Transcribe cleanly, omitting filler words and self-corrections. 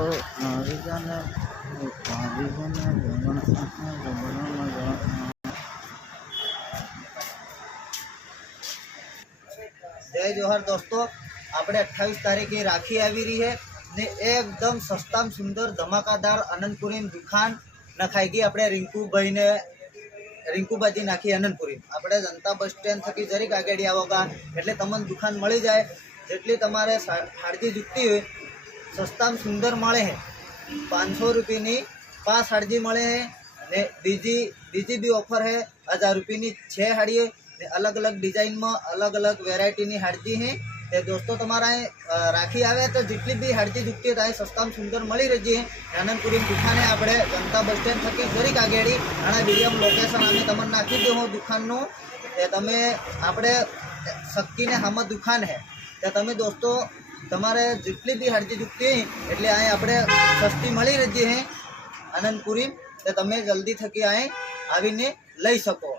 जय जोहर दोस्तों, આપણે 28 तारीखे राखी આવી રહી है ने एकदम सस्ता में सुंदर धमाकादार आनंदपुरी दुकान नखाई गई। આપણે रिंकूबाजी नाखी आनंदपुरी આપણે जनता बस स्टेન્ડ थकी जरीक आगेड़ी आवोगा એટલે તમને दुकान मળી જાય। જેટલી તમારે हाड़जी जुटती हुई सस्ता में सुंदर મળે है। 500 रुपये ની 5 हाड़जी મળે है ने बीजी भी ऑफर है 1000 रुपये ની 6 हाड़ी है। अलग अलग डिजाइन में अलग अलग वेरायटी नी हाड़जी है। तो दोस्तों तमारा राखी आवे तो जितनी भी हाड़जी जुटती है सस्ता में सुंदर मળી रही है। आनंदपुरी दुकान है આપણે जनता बस स्टेન્ડ थकी जरीक आगेड़ी आना वीडियो में लोकेशन आने तमने नाखी देवो दुकान तमे આપણે सक्की ने हाम दुकान है। तो तमे दोस्तों तमारे जितनी भी हाड़जी जुटती है એટલે आए આપણે सस्ती मળી रही है आनंदपुरी। तो तमे जल्दी थकी आए आवीने लई सको।